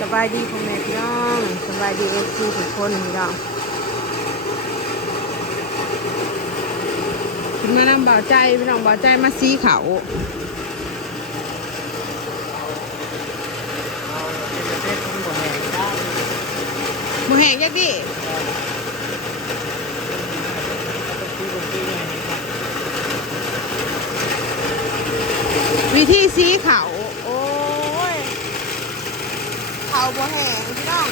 สบายดีพ่อแม่พี่น้องสบายดีเอฟซีทุกคนพี่น้องขึ้นมาน้ำบ่าวใจพี่น้องบ่าวใจมาซีเขาหมูแหงยักดิวิธีซีเขา เขาบ่แห้งพี่น้อง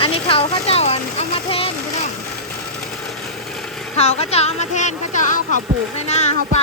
อันนี้เขาข้าเจ้าอันเอามาแทนพี่น้องเขาข้าเจ้าเอามาแทนข้าเจ้าเอาเขาปลูกในหน้าเขาไป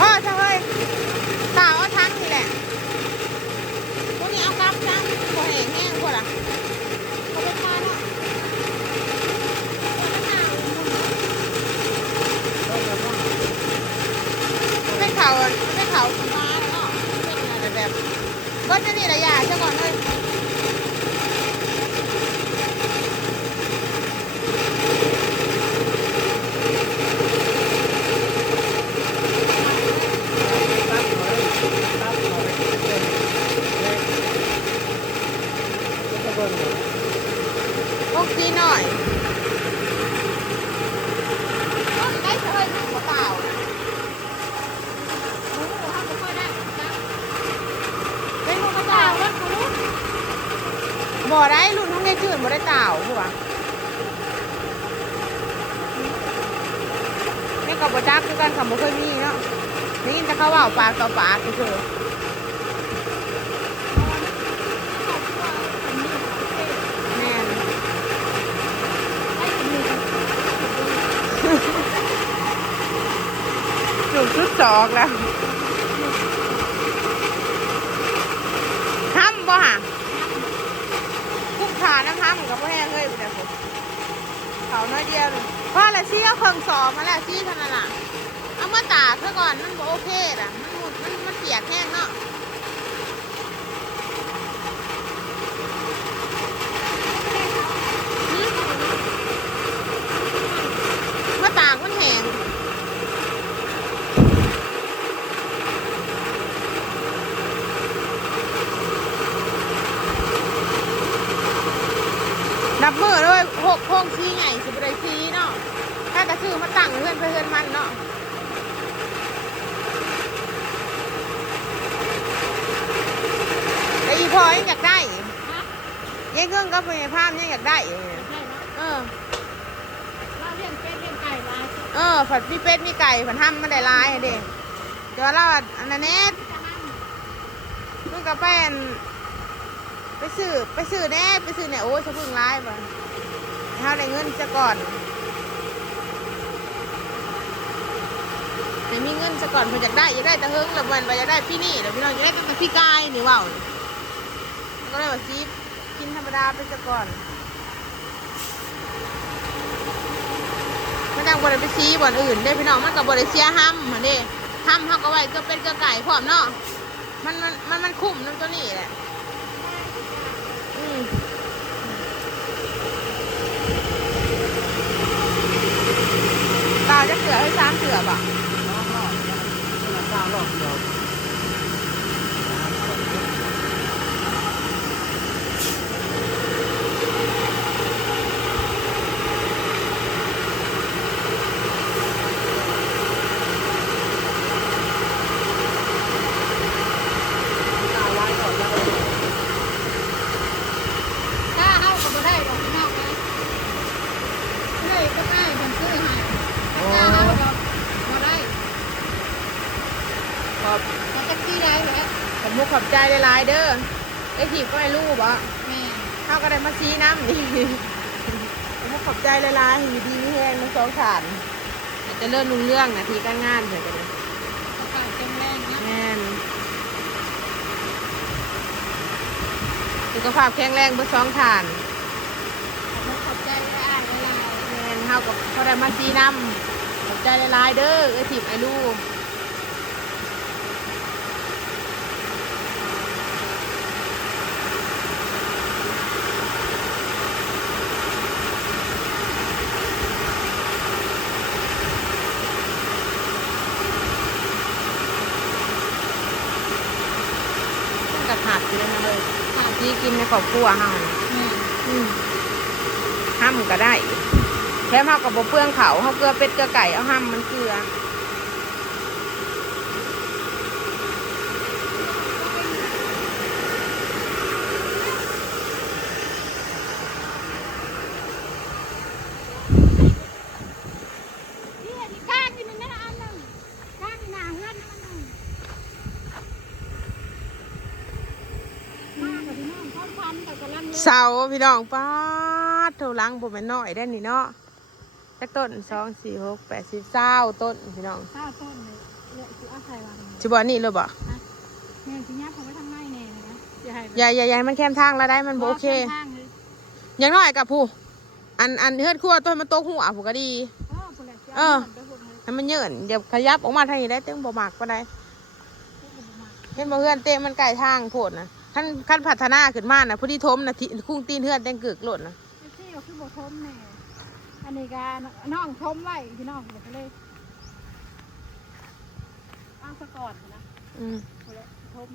พ่อจะเฮ้ยสาวเอาทั้งนี่แหละพวกนี้เอากลับจ้างบ่แห้งแห้งพวกล่ะเขาไปทานเนาะไม่เขาไม่เขาสมาร์ทเนาะเป็นอะไรแบบก็จะนี่ระยะซะก่อนเลย พวกซีหน่อยก็ได้เฮ้ยหัวเปล่าเป็นหัวเปล่าวัดกูบ่ได้รุ่นทั้งได้จืดบ่ได้เต่าผู้วะนี่ กับบ่จักคือกันคำบ่เคยมีเนาะนี่จะเข้าว่าปากต่อปากคือจุดชุดสองแล้วห้ำบ่ฮะคุกขาน้ำห้ำกับพ่อแห้งเลยไปเลยผมเขาน้อยเดียวเลยพราะอะไรซี่เอาเครื่งสอบมาแล้วซี่เท่านั้นล่ะ มาตากซะก่อนมันบ่โอเคอะมันหมดมันมันเปียกแห้งเนาะมาตากมันแห้งนับมือเลยหกโค้งชี้ใหญ่สิบไรชี้เนาะถ้ากระซื้อมาตั้งเพื่อนเพื่อนมันเนาะ อ้อีพอยังอยากได้ยังเงื่อนก็เป็นภาพยังอยากได้อยู่เนี่ยเออเออผัดมีเป็ดมีไก่ผัดห้ำมันได้หลายอะเด็กเดี๋ยวเราอันนั้นเน็ตมึงกับแป้นไปซื้อไปซื้อแน่ไปซื้อเนี่ยโอ้ยสะพึ่งร้ายบ่เท่าได้เงินจะก่อนไหนมีเงินจะก่อนเพิ่นอยากได้อยากได้แต่เฮิงแล้วมันไปอยากได้พี่นี่แล้วพี่น้องอยากได้แต่พี่กายนี่เว่า ก็เลยว่าซีกินธรรมดาไปซะก่อนมันจังบริไปซีบ่อนอื่นได้พี่น้องมันกับบริเซียห้ำเหมือนเด้ห้ำเขาก็ไว้ก็เป็นกลือไก่พร้อมเนาะมันมันมันมันคุ้มน้ำตัวนี้แหละอืมเปล่าจะเสือให้ซ้ำเสือบ่ะขอบขอบมุกขอบใจหลายๆ เด้อไอ้ถีบก็ให้รู้บ่เขาก็ได้มาซีน้ำนี่ขอบมุกขอบใจหลายๆอยู่ดีมีแห้งทั้งสองฐานจะเลื่อนลุงเรื่องนะทีการงานเถอะกันเลยแม่นสุขภาพแข็งแรงเบิดสองทานขอบใจได้อ่านเวลาแม่นเฮากับเขาได้มาซีน้ำขอบใจหลายๆเด้อเอ้ยทิมไอ้ลูกมันกระขาดอยู่เลยนะเลยขาดที่กิ นในครอบครัวเฮาน่ะแม่อืมห้ามก็ได้แค่เฮากับบ่เปลืองเขาเฮาเกลือเป็ดเกลือไก่เอาห้ามมันเกลือ นี่อันนี้ก้างอยู่นั่นนะอันหนึงก้างอยู่หน้าเฮือนนั่นนึงมากับพี่น้องพร้อมพันกับกำลัง เลยเสาพี่น้องป้าดเท่าหลังบ่แม่นน้อยได้นี่เนาะจักต้นสองสี่หกแปดสิบเศร้าต้นพี่น้องข้าวต้นเลยเนี่ยคือเอาใส่วางสิบ่นี่เลยบ่เนี่ยคือยับเขาไว้ทางในเนี่ยนะอย่าให้อย่าอย่าอย่าให้มันแคมทางแล้วได้มันบ่โอเคข้างๆเลยอย่างน้อยกับผู้อันอันเฮือดครัวต้นมันโตกหัวผู้ก็ดีอ๋อคนละเจ้าเออไปพูดเลยให้มันเยินเดี๋ยวขยับออกมาทางนี้ได้ตึงบ่มากปานใดเห็นบ่เฮือนเตะมันใกล้ทางโพดนะ คันคันพัฒนาขึ้นมาน่ะผู้ที่ทมน่ะที่คุ้งตีนเฮือนแตงกึกโลดน่ะไอ้ที่ก็คือบ่ทมแน่อันนี้ก็น้องทมไว้พี่น้องเดี๋ยวก็เลยเอาซะก่อนนะอืมคนละทม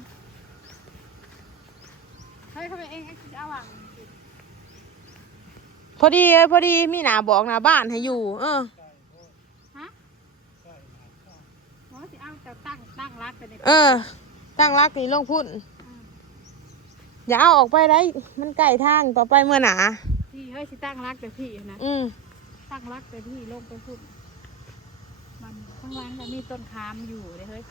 เฮ้ยเขาไปเองไอ้ที่เอาวางพอดีเอ้ยพอดีมีหนาบอกหนาบ้านให้อยู่ เออฮะหมอสิเอาแต่ตั้งตั้งรักไปในเออ ตั้งรักนี่ลงพุ่น อย่าเอาออกไปได้ มันใกล้ทางต่อไปเมื่อหนาพี่เฮ้ยสิตั้งรักแต่พี่นะอืมตั้งรักแต่พี่ลงไปพุ่นมันข้างล่างก็มีต้นคามอยู่เลยเฮ้ย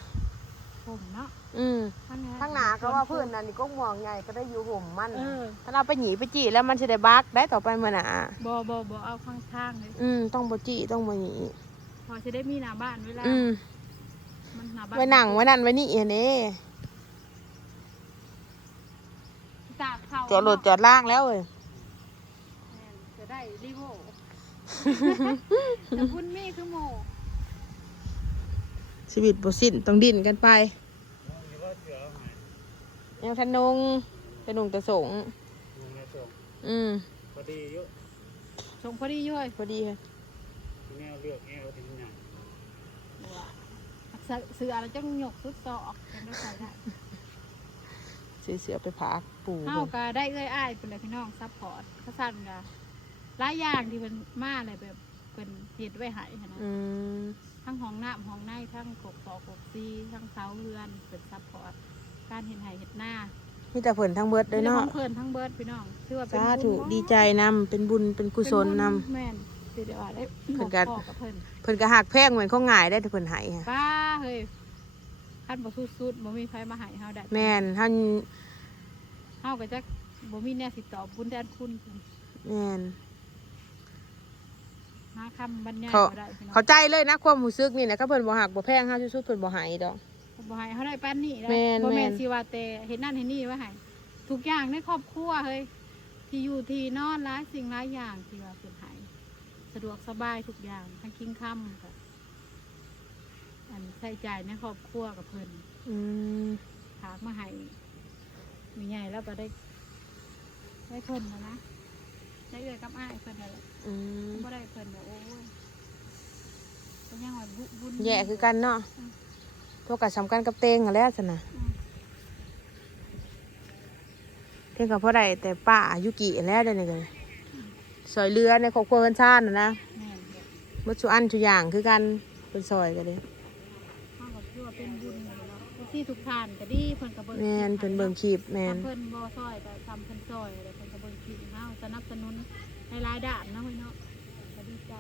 ผมเนาะอืมข้างหน้าข้างหนาเขาว่าพื้นนั่นนี่ก็มองใหญ่ก็ได้อยู่ห่มมันเออถ้าเราไปหนีไปจีแล้วมันจะได้บักได้ต่อไปเมื่อหนาบอบอบอเอาข้างข้างๆเลยอืมต้องบ่จีต้องบ่หนีพอจะได้มีหน้าบ้านเวลาอืมมันหน้าบ้านไว้นั่งไว้นั่นไว้นี่อันนี้ ตากเขาจอดรถจอดล่างแล้วเว้ยแม่นจะได้รีโวแต่คุณมีคือโมชีวิตบ่สิ้นต้องดิ้นกันไปแนวทนงทนงแต่สงอืมพอดีอยุส่งพอดีย้อยพอดีค่ะแนวเลือกแนวถึงอย่างเสืออะไรจังหยกสุดซอกจังได้ใส่ได้ ซื้อเสือไปพักปูเฮาก็ได้เอ้ยอ้ายเป็นเลยพี่น้องซัพพอร์ตเขาสั่นก็หลายอย่างที่เป็นมาเลยแบบเป็นเฮ็ดไว้ให้หั้นนะอืมทั้งห้องน้ำห้องในทั้งกกตอกกกซีทั้งเสาเรือนเป็นซัพพอร์ตการเห็นไห้เห็ดหน้ามีแต่ผลทั้งเบิดเลยเนาะมีแต่ของเพิ่นทั้งเบิดพี่น้องถือว่าเป็นสาบุญธุเนาะดีใจนำเป็นบุญเป็นกุศลนำแม่นสิเดี๋ยวว่าได้เพิ่บอกนก็พ่อกับเพิ่นเพิ่นก็หักแพงเหมือนเขาง่ายได้แต่เพิ่นให้อะป้าเฮ้ย คันบ่สุดๆบ่มีใครมาให้เฮาได้แม่นท่านเฮาก็จักบ่มีแนวสิตอบบุญแทนคุณแม่น หาคำบรรยายเขา บ่ได้พี่น้องเข้าใจเลยนะความรู้สึกนี่นะก็เพิ่นบ่หักบ่แพงเฮาสุดๆเพิ่นบ่ให้ดอก บ่ให้เฮาได้ปานนี้ได้แม่นบ่แม่น แม่นสิว่าแต่เฮ็ดนั่นเฮ็ดนี่ว่าให้ทุกอย่างในครอบครัวเฮ้ยที่อยู่ที่นอนหลายสิ่งหลายอย่างที่ว่าเพิ่นให้สะดวกสบายทุกอย่างทั้งคิงค่ำก็ อันใช้จ่ายในครอบครัวกับเพิ่นอืมถากมาให้มีใหญ่แล้วก็ได้ได้เพิ่นนะนะได้เอื้อยกับอ้ายเพิ่นนั่นแหละอืมบ่ได้เพิ่นน่ะโอ้ยก็ยังว่าบุบุญแย่คือกันเนาะโทษกับสำคัญกับเตงนั่นแหล้วซั่นน่ะอืมเตงก็พอได้แต่ป้ายุกิแล้วเดี๋ยวนี้ก็ซอยเรือในครอบครัวเพิ่นชาติน่ะนะแม่นเด้อบ่สุอันทุกอย่างคือกันเพิ่นซอยกันเด้เฮาก็ถือว่าเป็นบุญอยู่เนาะ ที่ทุกท่านก็ดีเพิ่นก็เบิ่งแม่นเพิ่นเบิ่งคลิปแม่นทำเพิ่นบ่ซอยก็ทำเพิ่นซอยอะไรเพิ่นก็เบิ่งคลิปเฮาสนับสนุนในหลายด้านเนาะเฮ้ยเนาะก็ดีใจ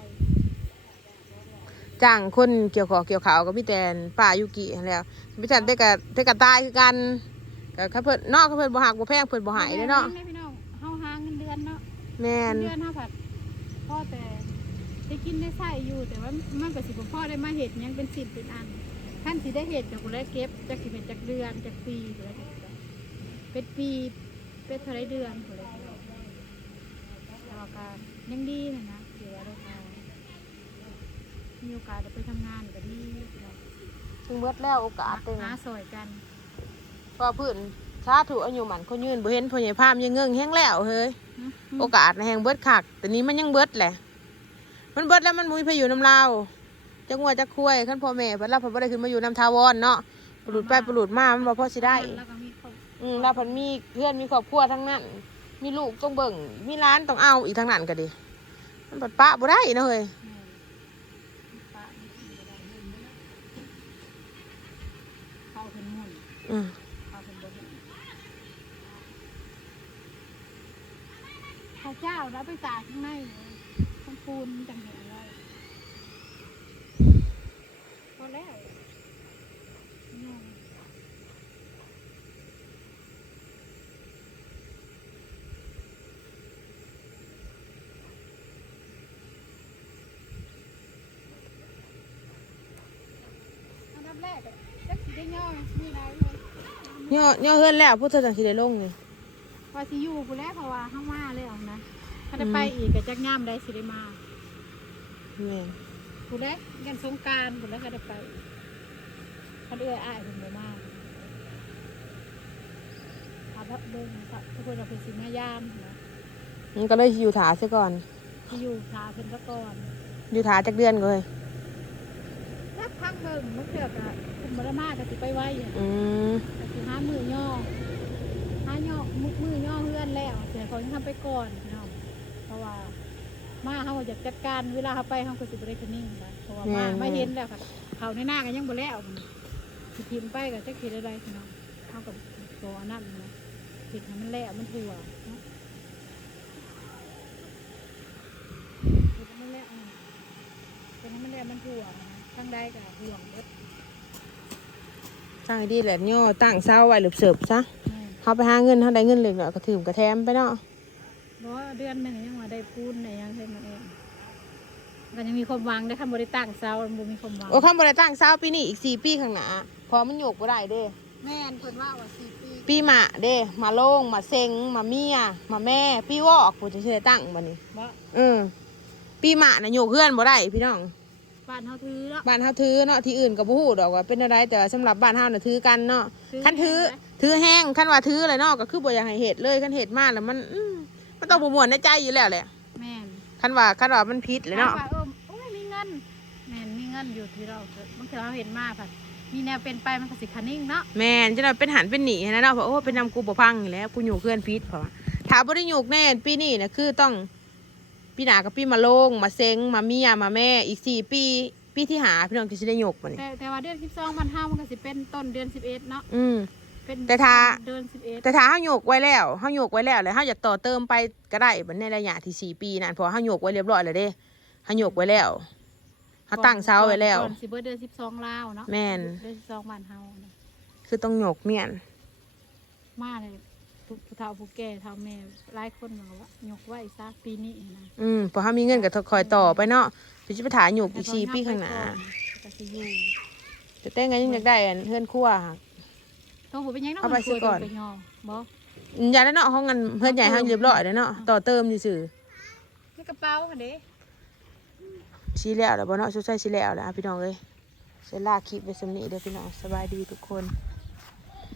จ้างคนเกี่ยวขอเกี่ยวขาวก็มีแต่ป้ายุกินั่นแหล้วพี่จันได้กับได้กับตายคือกันก็เขาเพิ่นเนอกเขาเพิ่นบ่หักบ่แพงเพิ่นบ่ใหายเด้อเนาะแม่พี่น้องเฮาหาเงินเดือนเนาะแม่นเดือนเท่าผัดพ่อแต่ได้กินได้ใส่อยู่แต่ว่ามันก็สิบ่พ่อได้มาเห็ดหยังเป็นสิบเป็นอัน ท่านสิได้เห็ดจากกูได้เก็บจากสิเป็นจากเดือนจากปีหรืออะไรจากเป็นปีเป็ดเท่าไรเดือนเท่าไรเดือนแต่ว่าก็ยังดีนะนะถือว่าได้ทามีโอกาสได้ไปทำงานก็ดีเนาะถึงเบิดแล้วโอกาสเต็มหาซอยกันก็พื้นสาธุอายุหมันคนยืนบ่เห็นพ่อใหญ่พามยังเงื่งแห้งแล้วเฮ้ยอืมโอกาสในะแหงเบิดคักแต่นี้มันยังเบิดแหละ มันเบิดแล้วมันมุ้ยไปอยู่น้ำลาว จักงัวจักคุยขั้นพ่อแม่เพิ่นรับเพิ่นบ่ได้ขึ้นมาอยู่น้ำทาวรเนาะปลุดไปปลุดมามันบ่พอสิได้ แล้วก็มีคนอืมแล้วเพิ่นมีเพื่อนมีครอบครัวทั้งนั้น มีลูกต้องเบิ่ง มีร้านต้องเอาอีกทั้งนั้นก็ดีมันปัดปะบ่ได้เนาะเฮ้ยแม่ปะไม่กินก็ได้เข้าเพิ่นหมุ่นอืมเข้าเพิ่นบ่เห็นข้าวเจ้าแล้วไปตากข้างในเลยต้องปูนจังเห็น เลยพอแล้วเนี่ยอันดับแรกอะจักสิได้ย่อมีอะไรเลยย่อย่อเฮือนแล้วพุทธจังสิได้ลงนี่ว่าสิอยู่ผู้แรกเพราะว่าห้ามาเลยเอานะถ้าได้ไปอีกก็จักย่ามได้สิได้มาแม่น ผู้แรกกันสงกรารผู้แรกก็ได้ไปเขาเอื้อยอ้ายเพิ่นบ่มาอาบัดเบิ่งค่ะทุกคนเราเพิ่นสิมายามนะมันก็เลยอยู่ถาซะก่อนสิอยู่ทาเพิ่นซะก่อนอยู่ถาจักเดือนก็เลยสักพักเบิ่งมันเถื่อก็เพิ่นบ่ได้มาก็สิไปไว้อะอืมก็สิหามือย่อหาย่อมือมือย่อเฮือนแล้วเสียเขายังทำไปก่อนพี่น้องเพราะว่า มาเขาอยากจัดการเวลาเขาไปเขาก็สิบได้คะนิ่งนะเพราะว่ามาไม่เห็นแล้วค่ะเขาในหน้ากันยังบ่แล้วสิทิมไปก็จะคิดอะไรพี่น้องเขากับตัวนั่นนะผิดให้มันแล้วมันถั่วเนาะผิดให้มันแล้วอืมเป็นให้มันแล้วมันถั่วนะทั้งใดกับห่วงเบิดสร้างให้ดีแหละย่อตั้งเสาไว้หลืบเสิบซะแม่นเขาไปหาเงินเขาได้เงินเล็กน้อยก็ถืมกระแทมไปเนาะ เพราะว่าเดือนหนึ่งยังมาได้พูนในยังเท่านั้นเองก็ยังมีความหวังได้คันบริตั้งเซามันบ่มีความหวังโอ้คำบริตั้งเสาปีนี้อีกสี่ปีข้างหน้าพอมันโยกบ่ได้เด้ แม่นเพิ่นว่าว่าสี่ปีปีหมาเด้มาโล่งมาเซ็งมาเมียมาแม่ปีวอกผู้จะเชื่อตั้งบัดนี้ บ่อืมปีหมาน่ะโยกเพื่อนบ่ได้พี่น้อง บ้านเฮาถือเนาะ บ้านเฮาถือเนาะที่อื่นก็บ่ฮู้ดอกว่าเป็นอะไรแต่ว่าสำหรับบ้านเฮาน่ะถือกันเนาะถือคันถือแห้งไหม ถือแห้งคันว่าถืออะไรเนาะก็คือบ่อยากให้เฮ็ดเลยคันเฮ็ดมาแล้วมันอืม มันต้องบ่ม่วนในใจอยู่แล้วแหละแม่นคันว่าคันว่ามันผิดเลยเนาะ ถมว่เออโอ้ยมีเงินแม่นมีเงินอยู่ที่เราบางทีเราเห็นมาค่ะมีแนวเป็นไปมันก็สิคันนิ่งเนาะแม่นจะได้เป็นหันเป็นหนีนะเนาะเพราะโอ้เป็นนำกูบ่พังอยู่แล้วกูอยู่เพื่อนพิษเพราะว่าถ้าบ่ได้อยู่แน่ปีนี้นะคือต้องปีหน้ากับปีมาโลงมาเซ็งมาเมียมาแม่อีกสี่ปีปีที่หาพี่น้องที่สิได้ยกมานี่แต่แต่ว่าเดือน12มันห้ามันก็สิเป็นต้นเดือน11เนาะอืม เป็นแต่ถ้า เดือน11แต่ถ้าเฮาโยกไว้แล้วเฮาโยกไว้แล้วแล้วเฮาอยากต่อเติมไปก็ได้บัดในระยะที่สี่ปีนั่นเพราะว่าเฮาโยกไว้เรียบร้อยแล้วเด้เฮาโยกไว้แล้วเฮาตั้งเสาไว้แล้ว ก่อนสิเบิดเดือน12ลาวเนาะแม่น เดือน12บ้านเฮานะคือต้องโยกเมียนมาเลยผู้ผู้เฒ่าผู้แก่เฒ่าแม่หลายคนบอกว่ายกไว้ซะปีนี้นะอืมพอเฮามีเงินก็คอยต่อไปเนาะสิจะไปถ่ายโยกอีกสี่ปีข้างหน้าก็สิอยู่แต่แต่งกันยังอยากได้อันเฮือนครัวค่ะ ต้องบ่เป็นหยังเนาะเอาไปมันซะก่อนไปยอบ่อย่าแล้วเนาะห้องเงินเพื่อนใหญ่ห้องเรียบร้อยแล้วเนาะต่อเติมซื่อในกระเป๋าค่ะเด้ๆชี้แล้วแล้วบ่เนาะชุดใส่ชี้แล้วแล้วอะพี่น้องเอ้ยเสร็จลาคลิปไว้สำนี้เด้อพี่น้องสบายดีทุกคนส